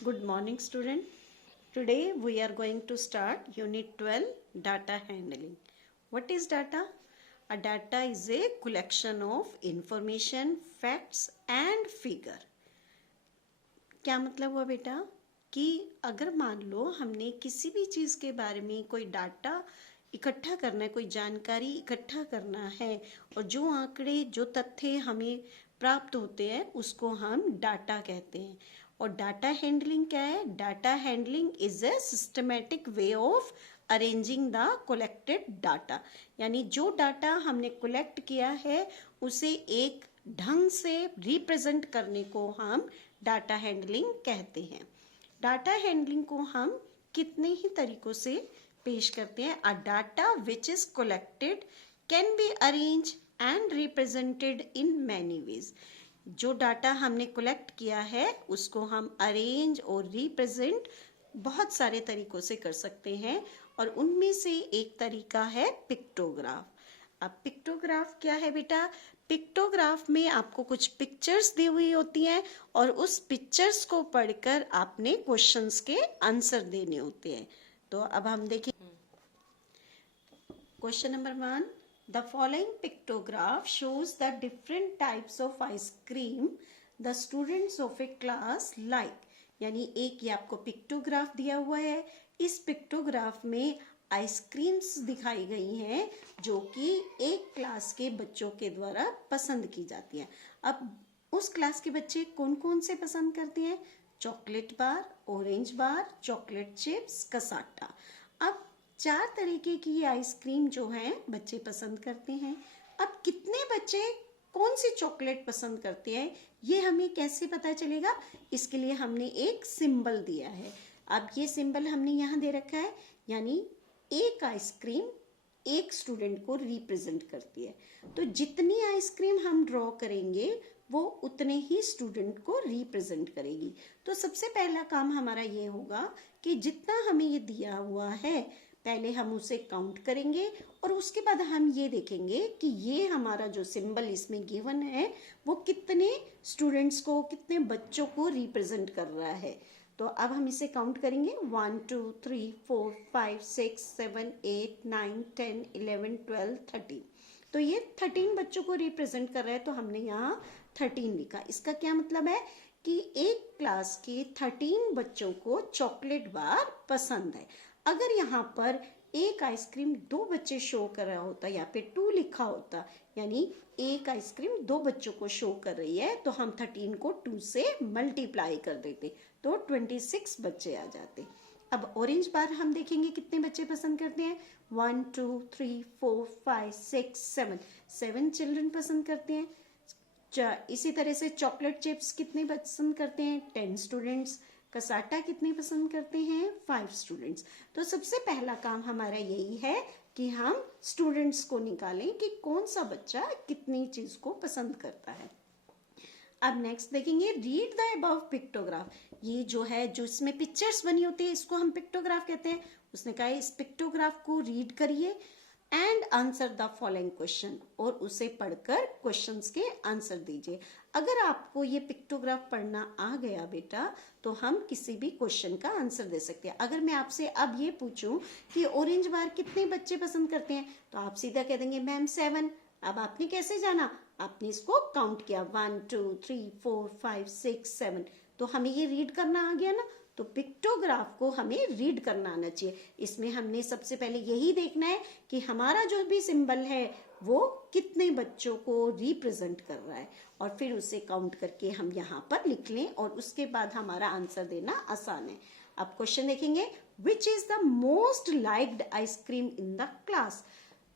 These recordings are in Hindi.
Good morning, student. Today we are going to start Unit 12, Data Handling. What is data? A data is a collection of information, facts and figure. क्या मतलब हुआ बेटा कि अगर मान लो हमने किसी भी चीज़ के बारे में कोई डाटा इकट्ठा करना है, कोई जानकारी इकट्ठा करना है और जो आंकड़े जो तथ्य हमें प्राप्त होते हैं उसको हम डाटा कहते हैं। और डाटा हैंडलिंग क्या है? Data handling is a systematic way of arranging the collected data, यानी जो डाटा हमने कलेक्ट किया है उसे एक ढंग से रिप्रेजेंट करने को हम डाटा हैंडलिंग कहते हैं। डाटा हैंडलिंग को हम कितने ही तरीकों से पेश करते हैं। अ data which is collected can be arrange and represented in many ways. जो डाटा हमने कलेक्ट किया है उसको हम अरेंज और रिप्रेजेंट बहुत सारे तरीकों से कर सकते हैं और उनमें से एक तरीका है पिक्टोग्राफ। अब पिक्टोग्राफ क्या है बेटा? पिक्टोग्राफ में आपको कुछ पिक्चर्स दी हुई होती हैं और उस पिक्चर्स को पढ़कर आपने क्वेश्चंस के आंसर देने होते हैं। तो अब हम देखिए question number 1। The following pictograph shows the different types of ice cream the students of a class like। यानी एक ये आपको पिक्टोग्राफ दिया हुआ है। इस पिक्टोग्राफ में आइसक्रीम्स दिखाई गई हैं जो कि एक क्लास के बच्चों के द्वारा पसंद की जाती हैं। अब उस क्लास के बच्चे कौन कौन से पसंद करते हैं? चॉकलेट बार, ऑरेंज बार, चॉकलेट चिप्स, कसाटा। अब 4 तरीके की ये आइसक्रीम जो है बच्चे पसंद करते हैं। अब कितने बच्चे कौन सी चॉकलेट पसंद करते हैं ये हमें कैसे पता चलेगा? इसके लिए हमने एक सिंबल दिया है। अब ये सिंबल हमने यहाँ दे रखा है, यानी एक आइसक्रीम एक स्टूडेंट को रिप्रेजेंट करती है। तो जितनी आइसक्रीम हम ड्रॉ करेंगे वो उतने ही स्टूडेंट को रिप्रेजेंट करेगी। तो सबसे पहला काम हमारा ये होगा कि जितना हमें ये दिया हुआ है पहले हम उसे काउंट करेंगे और उसके बाद हम ये देखेंगे कि ये हमारा जो सिंबल इसमें गिवन है वो कितने स्टूडेंट्स को, कितने बच्चों को रिप्रेजेंट कर रहा है। तो अब हम इसे काउंट करेंगे 1 2 3 4 5 6 7 8 9 10 11 12 13। तो ये 13 बच्चों को रिप्रेजेंट कर रहा है, तो हमने यहाँ 13 लिखा। इसका क्या मतलब है कि एक क्लास के 13 बच्चों को चॉकलेट बार पसंद है। अगर यहाँ पर एक आइसक्रीम 2 बच्चे शो कर रहा होता, यहाँ पे 2 लिखा होता, यानी एक आइसक्रीम 2 बच्चों को शो कर रही है, तो हम 13 को 2 से मल्टीप्लाई कर देते तो 26 बच्चे आ जाते। अब ऑरेंज बार हम देखेंगे कितने बच्चे पसंद करते हैं। 1 2 3 4 5 6 7 चिल्ड्रन पसंद करते हैं। इसी तरह से चॉकलेट चिप्स कितने पसंद करते हैं? 10 स्टूडेंट्स। कसाटा कितने पसंद करते हैं? 5 स्टूडेंट्स। तो सबसे पहला काम हमारा यही है कि हम स्टूडेंट्स को निकालें कि कौन सा बच्चा कितनी चीज को पसंद करता है। अब नेक्स्ट देखेंगे रीड द अबव पिक्टोग्राफ। ये जो है जो इसमें पिक्चर्स बनी होती है इसको हम पिक्टोग्राफ कहते हैं। उसने कहा इस पिक्टोग्राफ को रीड करिए and answer the following question, और उसे पढ़कर क्वेश्चंस के आंसर दीजिए। अगर आपको ये पिक्टोग्राफ पढ़ना आ गया बेटा तो हम किसी भी क्वेश्चन का आंसर दे सकते हैं। अगर मैं आपसे अब ये पूछूं कि ऑरेंज बार कितने बच्चे पसंद करते हैं तो आप सीधा कह देंगे मैम 7। अब आपने कैसे जाना? आपने इसको काउंट किया 1 2 3 4 5 6 7, तो हमें ये रीड करना आ गया ना। तो पिक्टोग्राफ को हमें रीड करना आना चाहिए। इसमें हमने सबसे पहले यही देखना है कि हमारा जो भी सिंबल है वो कितने बच्चों को रिप्रेजेंट कर रहा है और फिर उसे काउंट करके हम यहाँ पर लिख लें और उसके बाद हमारा आंसर देना आसान है। अब क्वेश्चन देखेंगे which is the most liked ice cream in the class.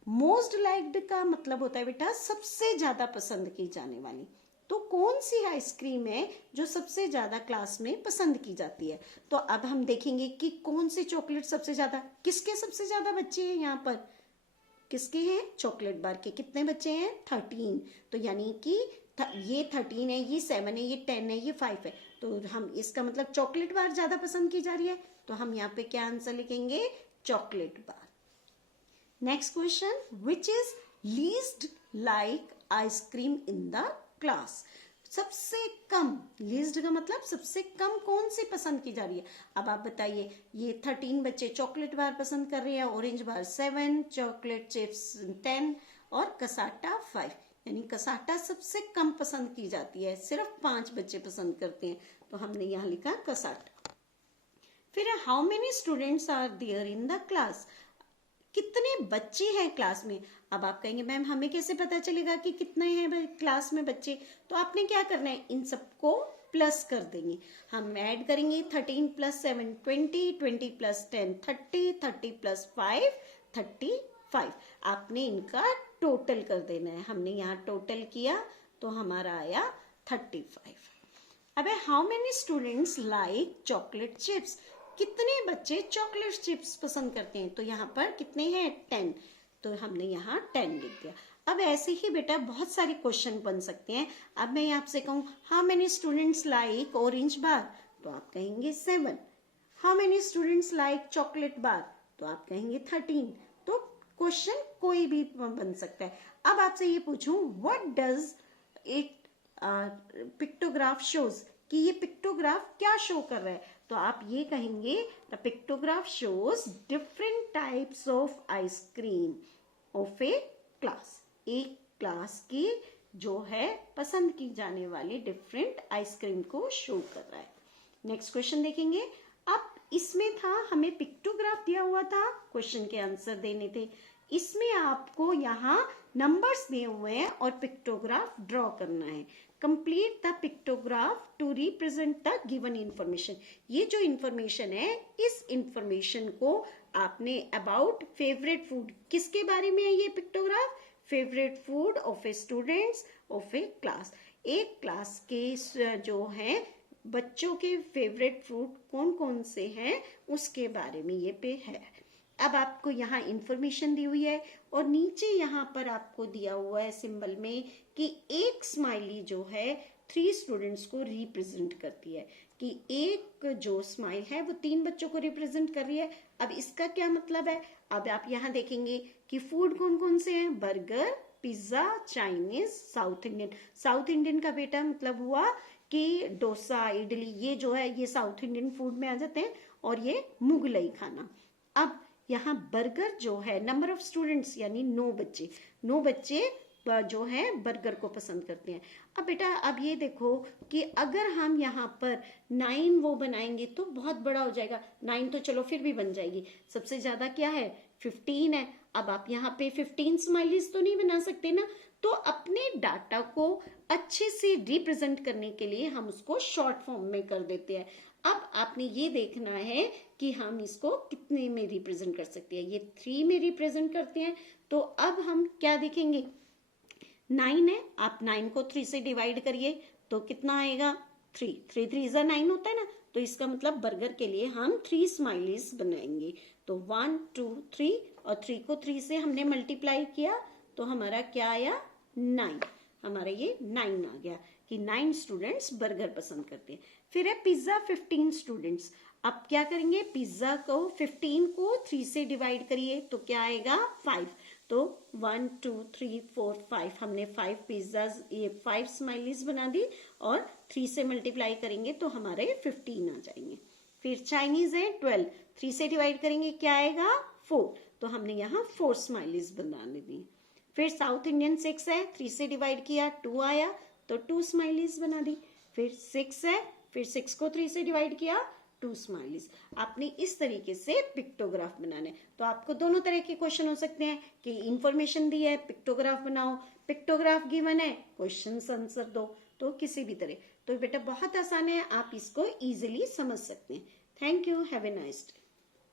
Most liked का मतलब होता है बेटा सबसे ज्यादा पसंद की जाने वाली। तो कौन सी आइसक्रीम है जो सबसे ज्यादा क्लास में पसंद की जाती है? तो अब हम देखेंगे कि कौन सी चॉकलेट सबसे ज्यादा, किसके सबसे ज्यादा बच्चे हैं यहाँ पर, किसके हैं? चॉकलेट बार के कितने बच्चे हैं? 13। तो यानी कि ये 13 है, ये 7 है, ये 10 है, ये 5 है, तो हम इसका मतलब चॉकलेट बार ज्यादा पसंद की जा रही है। तो हम यहाँ पे क्या आंसर लिखेंगे? Chocolate bar. Next question which is least like ice cream in the class. सबसे कम, लीस्ट का मतलब सबसे कम कौन सी पसंद की जा रही है। अब आप बताइए, ये 13 बच्चे चॉकलेट बार पसंद कर रहे हैं, ऑरेंज बार 7, चॉकलेट चिप्स 10 और कसाटा 5, यानी कसाटा सबसे कम पसंद की जाती है, सिर्फ 5 बच्चे पसंद करते हैं, तो हमने यहाँ लिखा कसाटा। फिर how many students are there in the class, कितने बच्चे हैं क्लास में। अब आप कहेंगे मैम हमें कैसे पता चलेगा कि कितने हैं क्लास में बच्चे, तो आपने क्या करना है, इन सबको प्लस कर देंगे। हम ऐड करेंगे 13 + 7 20, 20 + 10 30, 30 + 5 35। आपने इनका टोटल कर देना है। हमने यहाँ टोटल किया तो हमारा आया 35। अब how many students like chocolate chips, कितने बच्चे चॉकलेट चिप्स पसंद करते हैं, तो यहाँ पर कितने हैं 10, तो हमने यहाँ 10 लिख दिया। अब ऐसे ही बेटा बहुत सारे क्वेश्चन बन सकते हैं। अब मैं आपसे कहूँ how many students like orange bar, तो आप कहेंगे 7। How many students like chocolate bar, तो आप कहेंगे 13। तो क्वेश्चन कोई भी बन सकता है। अब आपसे ये पूछूं what does it pictograph shows, कि ये पिक्टोग्राफ क्या शो कर रहा है, तो आप ये कहेंगे the pictograph shows different types of ice cream of A class, एक क्लास की जो है पसंद की जाने वाली डिफरेंट आइसक्रीम को शो कर रहा है। नेक्स्ट क्वेश्चन देखेंगे। अब इसमें था हमें पिक्टोग्राफ दिया हुआ था, क्वेश्चन के आंसर देने थे। इसमें आपको यहाँ नंबर्स दिए हुए हैं और पिक्टोग्राफ ड्रॉ करना है। Complete the pictograph to represent the given information, ये जो इंफॉर्मेशन है इस इंफॉर्मेशन को आपने अबाउट फेवरेट फूड, किसके बारे में है ये pictograph, favourite food of A students of A class, एक क्लास के जो है बच्चों के फेवरेट फूड कौन कौन से हैं उसके बारे में ये पे है। अब आपको यहाँ इंफॉर्मेशन दी हुई है और नीचे यहाँ पर आपको दिया हुआ है सिंबल में कि एक स्माइली जो है 3 स्टूडेंट्स को रिप्रेजेंट करती है, कि एक जो स्माइल है वो 3 बच्चों को रिप्रेजेंट कर रही है। अब इसका क्या मतलब है, अब आप यहाँ देखेंगे कि फूड कौन कौन से हैं, burger, pizza, Chinese, south Indian. South Indian का बेटा मतलब हुआ कि डोसा, इडली, ये जो है ये साउथ इंडियन फूड में आ जाते हैं, और ये मुगलई खाना। अब यहाँ बर्गर जो है नंबर ऑफ स्टूडेंट्स यानी 9 बच्चे, 9 बच्चे जो है बर्गर को पसंद करते हैं। अब बेटा अब ये देखो कि अगर हम यहाँ पर 9 वो बनाएंगे तो बहुत बड़ा हो जाएगा, 9 तो चलो फिर भी बन जाएगी, सबसे ज्यादा क्या है 15 है। अब आप यहाँ पे 15 स्माइलीज तो नहीं बना सकते ना, तो अपने डाटा को अच्छे से रिप्रेजेंट करने के लिए हम उसको शॉर्ट फॉर्म में कर देते हैं। अब आपने ये देखना है कि हम इसको कितने में रिप्रेजेंट कर सकते हैं, ये 3 में रिप्रेजेंट करते हैं। तो अब हम क्या देखेंगे, 9 है, आप 9 को 3 से डिवाइड करिए तो कितना आएगा 3, 3 3 जा 9 होता है ना, तो इसका मतलब बर्गर के लिए हम 3 स्माइलीज बनाएंगे। तो 1 2 3 और 3 को 3 से हमने मल्टीप्लाई किया तो हमारा क्या आया 9, हमारा ये 9 आ गया कि 9 स्टूडेंट्स बर्गर पसंद करते हैं। फिर है पिज्जा 15 स्टूडेंट्स। अब क्या करेंगे, पिज्जा को 15 को 3 से डिवाइड करिए तो क्या आएगा 5, तो 1 2 3 4 5 हमने 5 पिज्जा, ये 5 स्माइलीज बना दी और 3 से मल्टीप्लाई करेंगे तो हमारे 15 आ जाएंगे। फिर चाइनीज है 12, 3 से डिवाइड करेंगे क्या आएगा 4, तो हमने यहाँ 4 स्माइलीज बनाने दी। फिर साउथ इंडियन 6 है, 3 से डिवाइड किया 2 आया तो 2 स्माइलीज बना दी। फिर 6 है, फिर 6 को 3 से डिवाइड किया 2 स्माइलीज। आपने इस तरीके से पिक्टोग्राफ बनाना है। तो आपको दोनों तरह के क्वेश्चन हो सकते हैं कि इंफॉर्मेशन दी है पिक्टोग्राफ बनाओ, पिक्टोग्राफ गिवन है क्वेश्चन आंसर दो, तो किसी भी तरह। तो बेटा बहुत आसान है, आप इसको इजीली समझ सकते हैं। Thank you, have a nice day.